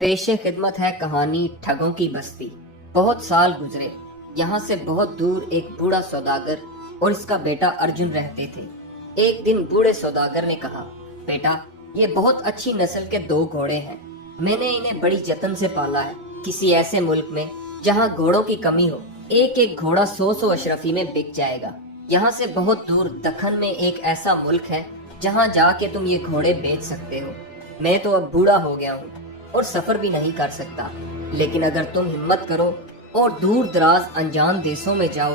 पेशे खिदमत है कहानी ठगों की बस्ती। बहुत साल गुजरे। यहाँ से बहुत दूर एक बूढ़ा सौदागर और इसका बेटा अर्जुन रहते थे। एक दिन बूढ़े सौदागर ने कहा, बेटा, ये बहुत अच्छी नस्ल के दो घोड़े हैं। मैंने इन्हें बड़ी जतन से पाला है। किसी ऐसे मुल्क में जहाँ घोड़ों की कमी हो, एक एक घोड़ा 100 अशरफी में बिक जाएगा। यहाँ से बहुत दूर दक्खन में एक ऐसा मुल्क है जहाँ जाके तुम ये घोड़े बेच सकते हो। मैं तो अब बूढ़ा हो गया हूँ और सफर भी नहीं कर सकता, लेकिन अगर तुम हिम्मत करो और दूर दराज अनजान देशों में जाओ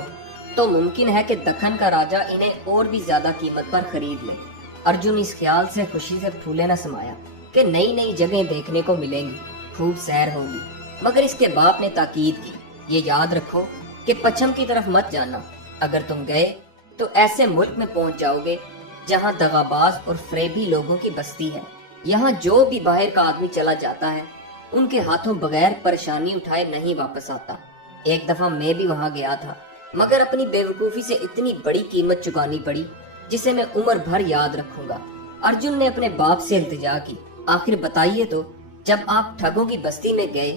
तो मुमकिन है कि दक्खन का राजा इन्हें और भी ज्यादा कीमत पर खरीद ले। अर्जुन इस ख्याल से खुशी से फूले न समाया कि नई नई जगह देखने को मिलेंगी, खूब सैर होगी। मगर इसके बाप ने ताकीद की, ये याद रखो कि पश्चिम की तरफ मत जाना। अगर तुम गए तो ऐसे मुल्क में पहुंच जाओगे जहाँ दगाबाज और फरेबी लोगों की बस्ती है। यहाँ जो भी बाहर का आदमी चला जाता है उनके हाथों बगैर परेशानी उठाए नहीं वापस आता। एक दफा मैं भी वहाँ गया था, मगर अपनी बेवकूफी से इतनी बड़ी कीमत चुकानी पड़ी जिसे मैं उम्र भर याद रखूंगा। अर्जुन ने अपने बाप से इल्तिजा की, आखिर बताइए तो, जब आप ठगों की बस्ती में गए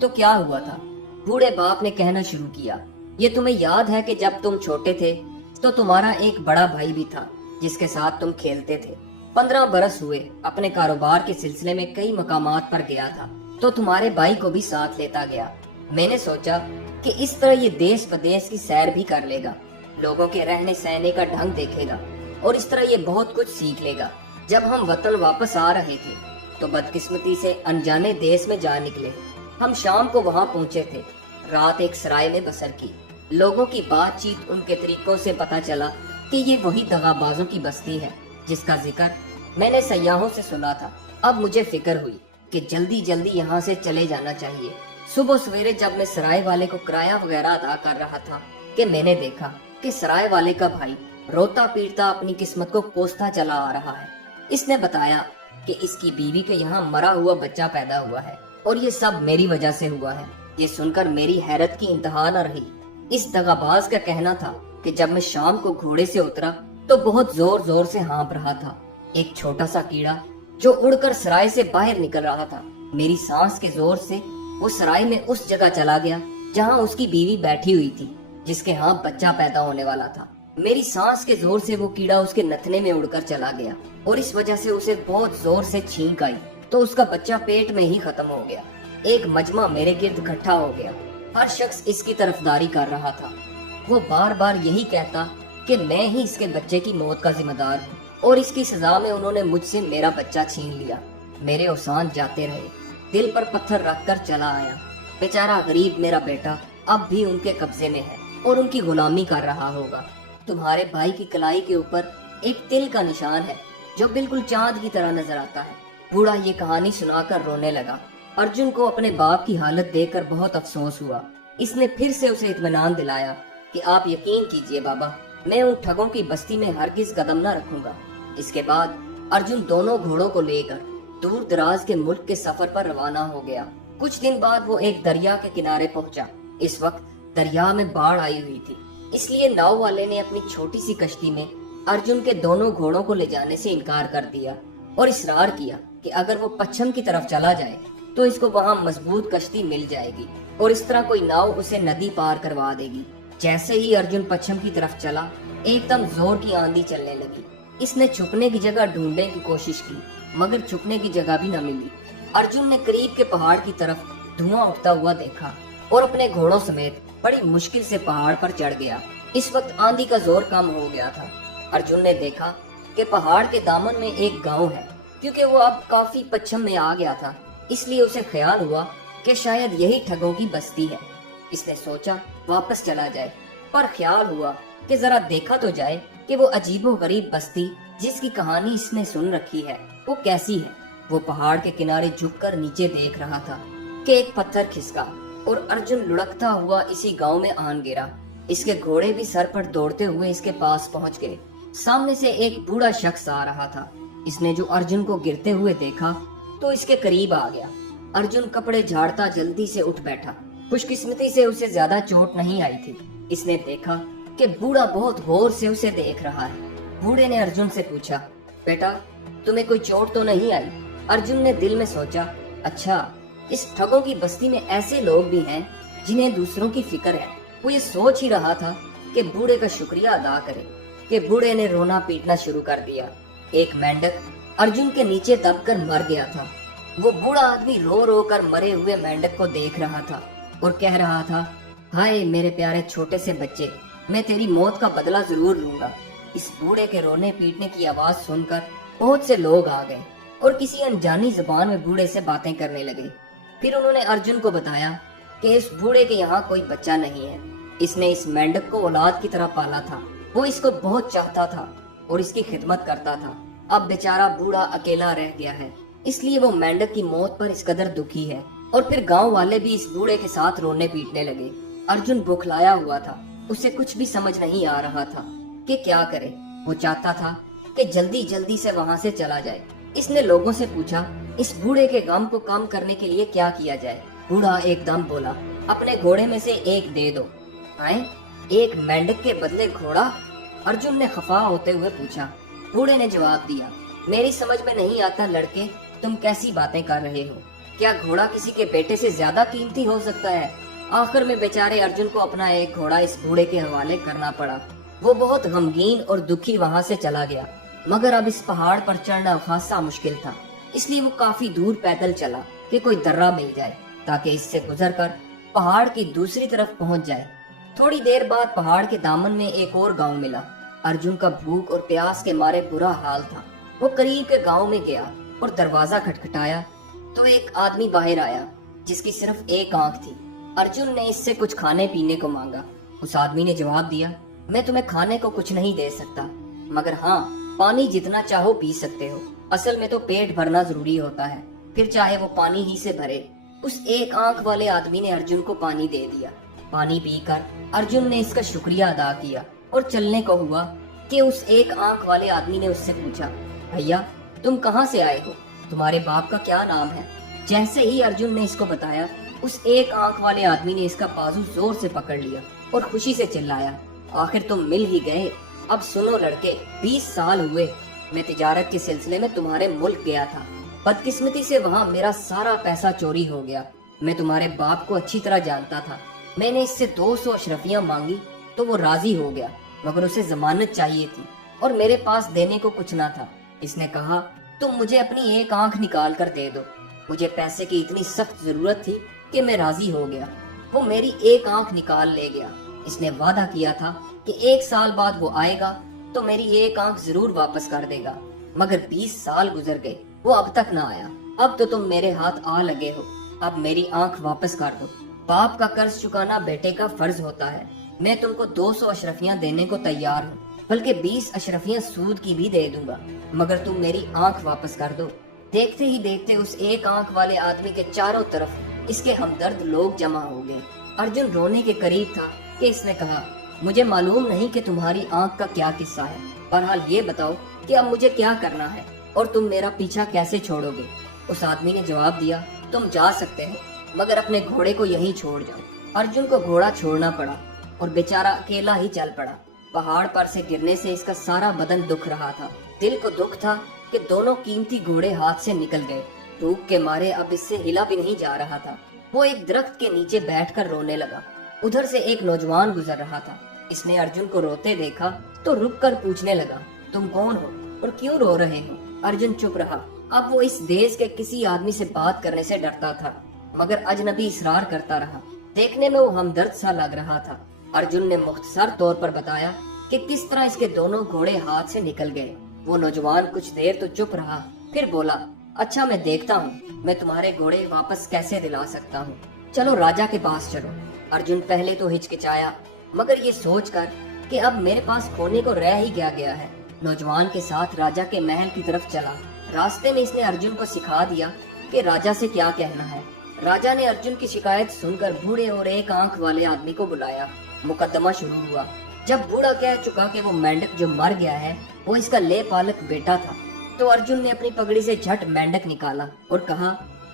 तो क्या हुआ था? बूढ़े बाप ने कहना शुरू किया, ये तुम्हें याद है कि जब तुम छोटे थे तो तुम्हारा एक बड़ा भाई भी था जिसके साथ तुम खेलते थे। 15 बरस हुए, अपने कारोबार के सिलसिले में कई मकामात पर गया था तो तुम्हारे भाई को भी साथ लेता गया। मैंने सोचा कि इस तरह ये देश प्रदेश की सैर भी कर लेगा, लोगों के रहने सहने का ढंग देखेगा और इस तरह ये बहुत कुछ सीख लेगा। जब हम वतन वापस आ रहे थे तो बदकिस्मती से अनजाने देश में जा निकले। हम शाम को वहाँ पहुँचे थे, रात एक सराय में बसर की। लोगों की बातचीत, उनके तरीकों से पता चला कि ये वही दगाबाजों की बस्ती है जिसका जिक्र मैंने सयाहों से सुना था। अब मुझे फिक्र हुई कि जल्दी जल्दी यहाँ से चले जाना चाहिए। सुबह सवेरे जब मैं सराय वाले को किराया वगैरह अदा कर रहा था कि मैंने देखा कि सराय वाले का भाई रोता पीटता अपनी किस्मत को कोसता चला आ रहा है। इसने बताया कि इसकी बीवी के यहाँ मरा हुआ बच्चा पैदा हुआ है और ये सब मेरी वजह से हुआ है। ये सुनकर मेरी हैरत की इंतहा न रही। इस दगाबाज का कहना था कि जब मैं शाम को घोड़े से उतरा तो बहुत जोर जोर से हाँफ रहा था एक छोटा सा कीड़ा जो उड़कर सराय से बाहर निकल रहा था। मेरी सांस के जोर से वो सराय में उस जगह चला गया जहाँ उसकी बीवी बैठी हुई थी जिसके यहाँ बच्चा पैदा होने वाला था। मेरी सांस के जोर से वो कीड़ा उसके नथने में उड़कर चला गया और इस वजह से उसे बहुत जोर से छींक आई तो उसका बच्चा पेट में ही खत्म हो गया। एक मजमा मेरे गिर्द इकट्ठा हो गया, हर शख्स इसकी तरफदारी कर रहा था। वो बार बार यही कहता कि मैं ही इसके बच्चे की मौत का जिम्मेदार हूँ और इसकी सजा में उन्होंने मुझसे मेरा बच्चा छीन लिया। मेरे औसान जाते रहे, दिल पर पत्थर रखकर चला आया। बेचारा गरीब मेरा बेटा अब भी उनके कब्जे में है और उनकी गुलामी कर रहा होगा। तुम्हारे भाई की कलाई के ऊपर एक तिल का निशान है जो बिल्कुल चांद की तरह नजर आता है। बूढ़ा ये कहानी सुनाकर रोने लगा। अर्जुन को अपने बाप की हालत देखकर बहुत अफसोस हुआ। इसने फिर से उसे इत्मीनान दिलाया कि आप यकीन कीजिए बाबा, मैं उन ठगों की बस्ती में हरगिज कदम न रखूंगा। इसके बाद अर्जुन दोनों घोड़ों को लेकर दूर दराज के मुल्क के सफर पर रवाना हो गया। कुछ दिन बाद वो एक दरिया के किनारे पहुंचा। इस वक्त दरिया में बाढ़ आई हुई थी, इसलिए नाव वाले ने अपनी छोटी सी कश्ती में अर्जुन के दोनों घोड़ों को ले जाने से इनकार कर दिया और इसरार किया कि अगर वो पश्चिम की तरफ चला जाए तो इसको वहाँ मजबूत कश्ती मिल जाएगी और इस तरह कोई नाव उसे नदी पार करवा देगी। जैसे ही अर्जुन पश्चिम की तरफ चला, एकदम जोर की आंधी चलने लगी। इसने छुपने की जगह ढूंढने की कोशिश की, मगर छुपने की जगह भी न मिली। अर्जुन ने करीब के पहाड़ की तरफ धुआं उठता हुआ देखा और अपने घोड़ों समेत बड़ी मुश्किल से पहाड़ पर चढ़ गया। इस वक्त आंधी का जोर कम हो गया था। अर्जुन ने देखा कि पहाड़ के दामन में एक गांव है। क्योंकि वो अब काफी पश्चिम में आ गया था, इसलिए उसे ख्याल हुआ कि शायद यही ठगों की बस्ती है। इसने सोचा वापस चला जाए, पर ख्याल हुआ कि जरा देखा तो जाए कि वो अजीबोगरीब बस्ती जिसकी कहानी इसने सुन रखी है वो कैसी है। वो पहाड़ के किनारे झुककर नीचे देख रहा था कि एक पत्थर खिसका और अर्जुन लुढ़कता हुआ इसी गांव में आन गिरा। इसके घोड़े भी सर पर दौड़ते हुए इसके पास पहुंच गए। सामने से एक बूढ़ा शख्स आ रहा था। इसने जो अर्जुन को गिरते हुए देखा तो इसके करीब आ गया। अर्जुन कपड़े झाड़ता जल्दी से उठ बैठा। खुशकिस्मती से उसे ज्यादा चोट नहीं आई थी। इसने देखा कि बूढ़ा बहुत गौर से उसे देख रहा है। बूढ़े ने अर्जुन से पूछा, बेटा, तुम्हें कोई चोट तो नहीं आई? अर्जुन ने दिल में सोचा, अच्छा इस ठगों की बस्ती में ऐसे लोग भी हैं जिन्हें दूसरों की फिक्र है। वो ये सोच ही रहा था कि बूढ़े का शुक्रिया अदा करे कि बूढ़े ने रोना पीटना शुरू कर दिया। एक मेंढक अर्जुन के नीचे दबकर मर गया था। वो बूढ़ा आदमी रो रो कर मरे हुए मेंढक को देख रहा था और कह रहा था, हाय मेरे प्यारे छोटे से बच्चे, मैं तेरी मौत का बदला जरूर लूंगा। इस बूढ़े के रोने पीटने की आवाज सुनकर बहुत से लोग आ गए और किसी अनजानी जुबान में बूढ़े से बातें करने लगे। फिर उन्होंने अर्जुन को बताया कि इस बूढ़े के यहाँ कोई बच्चा नहीं है। इसने इस मेंढक को औलाद की तरह पाला था। वो इसको बहुत चाहता था और इसकी खिदमत करता था। अब बेचारा बूढ़ा अकेला रह गया है, इसलिए वो मेंढक की मौत पर इस कदर दुखी है। और फिर गांव वाले भी इस बूढ़े के साथ रोने पीटने लगे। अर्जुन बुखलाया हुआ था। उसे कुछ भी समझ नहीं आ रहा था कि क्या करे। वो चाहता था कि जल्दी जल्दी से वहाँ से चला जाए। इसने लोगों से पूछा, इस बूढ़े के गम को कम करने के लिए क्या किया जाए। बूढ़ा एकदम बोला, अपने घोड़े में से एक दे दो। आए, एक मेंढक के बदले घोड़ा? अर्जुन ने खफा होते हुए पूछा। बूढ़े ने जवाब दिया, मेरी समझ में नहीं आता लड़के, तुम कैसी बातें कर रहे हो। क्या घोड़ा किसी के बेटे से ज्यादा कीमती हो सकता है? आखिर में बेचारे अर्जुन को अपना एक घोड़ा इस बूढ़े के हवाले करना पड़ा। वो बहुत गमगीन और दुखी वहाँ से चला गया। मगर अब इस पहाड़ पर चढ़ना खासा मुश्किल था, इसलिए वो काफी दूर पैदल चला कि कोई दर्रा मिल जाए ताकि इससे गुजरकर पहाड़ की दूसरी तरफ पहुंच जाए। थोड़ी देर बाद पहाड़ के दामन में एक और गांव मिला। अर्जुन का भूख और प्यास के मारे बुरा हाल था। वो करीब के गांव में गया और दरवाजा खटखटाया तो एक आदमी बाहर आया जिसकी सिर्फ एक आंख थी। अर्जुन ने इससे कुछ खाने पीने को मांगा। उस आदमी ने जवाब दिया, मैं तुम्हें खाने को कुछ नहीं दे सकता, मगर हाँ, पानी जितना चाहो पी सकते हो। असल में तो पेट भरना जरूरी होता है, फिर चाहे वो पानी ही से भरे। उस एक आंख वाले आदमी ने अर्जुन को पानी दे दिया। पानी पीकर अर्जुन ने इसका शुक्रिया अदा किया और चलने को हुआ कि उस एक आंख वाले आदमी ने उससे पूछा, भैया तुम कहाँ से आए हो? तुम्हारे बाप का क्या नाम है? जैसे ही अर्जुन ने इसको बताया, उस एक आंख वाले आदमी ने इसका बाजू जोर से पकड़ लिया और खुशी से चिल्लाया, आखिर तुम मिल ही गए। अब सुनो लड़के, 20 साल हुए मैं तिजारत के सिलसिले में तुम्हारे मुल्क गया था। बदकिस्मती से वहाँ मेरा सारा पैसा चोरी हो गया। मैं तुम्हारे बाप को अच्छी तरह जानता था। मैंने इससे 200 अशरफियाँ मांगी तो वो राजी हो गया, मगर उसे जमानत चाहिए थी और मेरे पास देने को कुछ ना था। इसने कहा, तुम मुझे अपनी एक आंख निकाल कर दे दो। मुझे पैसे की इतनी सख्त जरूरत थी कि मैं राजी हो गया। वो मेरी एक आंख निकाल ले गया। इसने वादा किया था कि 1 साल बाद वो आएगा तो मेरी एक आंख जरूर वापस कर देगा, मगर 20 साल गुजर गए, वो अब तक ना आया। अब तो तुम मेरे हाथ आ लगे हो, अब मेरी आंख वापस कर दो। बाप का कर्ज चुकाना बेटे का फर्ज होता है। मैं तुमको 200 अशरफियाँ देने को तैयार हूँ, बल्कि 20 अशरफियाँ सूद की भी दे दूंगा, मगर तुम मेरी आंख वापस कर दो। देखते ही देखते उस एक आंख वाले आदमी के चारों तरफ इसके हमदर्द लोग जमा हो गए। अर्जुन रोने के करीब था कि इसने कहा, मुझे मालूम नहीं कि तुम्हारी आंख का क्या किस्सा है, बहरहाल ये बताओ कि अब मुझे क्या करना है और तुम मेरा पीछा कैसे छोड़ोगे। उस आदमी ने जवाब दिया, तुम जा सकते हो, मगर अपने घोड़े को यहीं छोड़ जाओ। अर्जुन को घोड़ा छोड़ना पड़ा और बेचारा अकेला ही चल पड़ा। पहाड़ पर से गिरने से इसका सारा बदन दुख रहा था। दिल को दुख था कि दोनों कीमती घोड़े हाथ से निकल गए। भूख के मारे अब इससे हिला भी नहीं जा रहा था। वो एक दरख्त के नीचे बैठकर रोने लगा। उधर से एक नौजवान गुजर रहा था। इसने अर्जुन को रोते देखा तो रुक कर पूछने लगा, तुम कौन हो और क्यों रो रहे हो? अर्जुन चुप रहा। अब वो इस देश के किसी आदमी से बात करने से डरता था, मगर अजनबी इसरार करता रहा। देखने में वो हमदर्द सा लग रहा था। अर्जुन ने मुख्तसर तौर पर बताया कि किस तरह इसके दोनों घोड़े हाथ से निकल गए। वो नौजवान कुछ देर तो चुप रहा, फिर बोला, अच्छा मैं देखता हूँ मैं तुम्हारे घोड़े वापस कैसे दिला सकता हूँ। चलो राजा के पास चलो। अर्जुन पहले तो हिचकिचाया, मगर ये सोचकर कि अब मेरे पास खोने को रह ही गया है, नौजवान के साथ राजा के महल की तरफ चला। रास्ते में इसने अर्जुन को सिखा दिया कि राजा से क्या कहना है। राजा ने अर्जुन की शिकायत सुनकर बूढ़े और एक आंख वाले आदमी को बुलाया। मुकदमा शुरू हुआ। जब बूढ़ा कह चुका कि वो मेंढक जो मर गया है वो इसका ले पालक बेटा था, तो अर्जुन ने अपनी पगड़ी से झट मेंढक निकाला और कहा,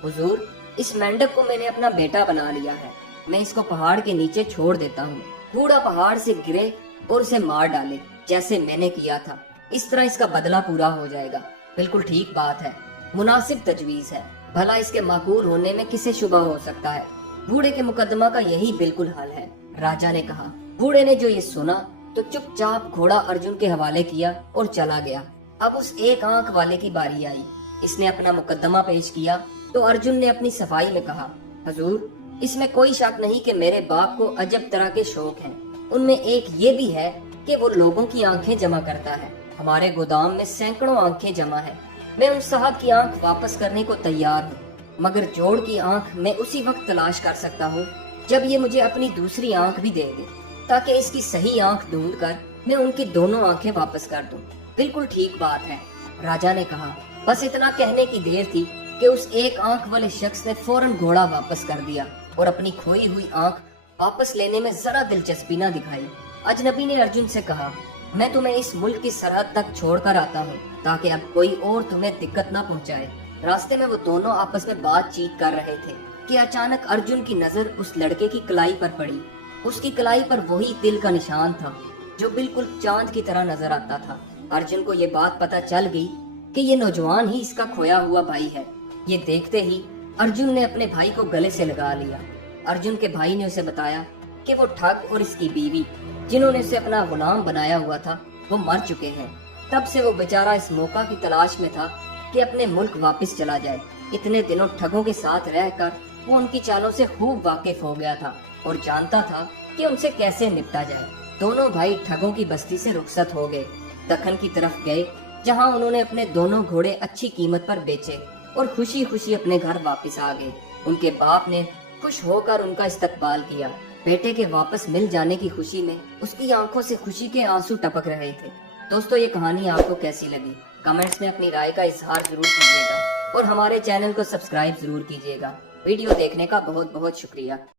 हुजूर, इस मेंढक को मैंने अपना बेटा बना लिया है, मैं इसको पहाड़ के नीचे छोड़ देता हूँ। बूढ़ा पहाड़ से गिरे और उसे मार डाले जैसे मैंने किया था। इस तरह इसका बदला पूरा हो जाएगा। बिल्कुल ठीक बात है, मुनासिब तजवीज है। भला इसके माकूर होने में किसे शुबा हो सकता है। बूढ़े के मुकदमा का यही बिल्कुल हाल है, राजा ने कहा। बूढ़े ने जो ये सुना तो चुपचाप घोड़ा अर्जुन के हवाले किया और चला गया। अब उस एक आंख वाले की बारी आई। इसने अपना मुकदमा पेश किया तो अर्जुन ने अपनी सफाई में कहा, हजूर, इसमें कोई शक नहीं कि मेरे बाप को अजब तरह के शौक हैं। उनमें एक ये भी है कि वो लोगों की आंखें जमा करता है। हमारे गोदाम में सैकड़ों आंखें जमा है। मैं उन साहब की आंख वापस करने को तैयार हूँ, मगर जोड़ की आंख मैं उसी वक्त तलाश कर सकता हूँ जब ये मुझे अपनी दूसरी आंख भी दे दे, ताकि इसकी सही आंख ढूंढ कर मैं उनकी दोनों आंखें वापस कर दूं। बिल्कुल ठीक बात है, राजा ने कहा। बस इतना कहने की देर थी कि उस एक आंख वाले शख्स ने फौरन घोड़ा वापस कर दिया और अपनी खोई हुई आंख वापस लेने में जरा दिलचस्पी न दिखाई। अजनबी ने अर्जुन से कहा, मैं तुम्हें इस मुल्क की सरहद तक छोड़कर आता हूँ ताकि अब कोई और तुम्हें दिक्कत न पहुँचाए। रास्ते में वो दोनों आपस में बातचीत कर रहे थे कि अचानक अर्जुन की नजर उस लड़के की कलाई पर पड़ी। उसकी कलाई पर वही तिल का निशान था जो बिल्कुल चांद की तरह नजर आता था। अर्जुन को ये बात पता चल गई कि ये नौजवान ही इसका खोया हुआ भाई है। ये देखते ही अर्जुन ने अपने भाई को गले से लगा लिया। अर्जुन के भाई ने उसे बताया कि वो ठग और इसकी बीवी, जिन्होंने उसे अपना गुलाम बनाया हुआ था, वो मर चुके हैं। तब से वो बेचारा इस मौका की तलाश में था कि अपने मुल्क वापस चला जाए। इतने दिनों ठगों के साथ रहकर वो उनकी चालों से खूब वाकिफ हो गया था और जानता था कि उनसे कैसे निपटा जाए। दोनों भाई ठगों की बस्ती से रुखसत हो गए, दक्कन की तरफ गए, जहां उन्होंने अपने दोनों घोड़े अच्छी कीमत पर बेचे और खुशी खुशी अपने घर वापस आ गए। उनके बाप ने खुश होकर उनका इस्तकबाल किया। बेटे के वापस मिल जाने की खुशी में उसकी आंखों से खुशी के आंसू टपक रहे थे। दोस्तों, ये कहानी आपको कैसी लगी? कमेंट्स में अपनी राय का इजहार जरूर कीजिएगा और हमारे चैनल को सब्सक्राइब जरूर कीजिएगा। वीडियो देखने का बहुत बहुत शुक्रिया।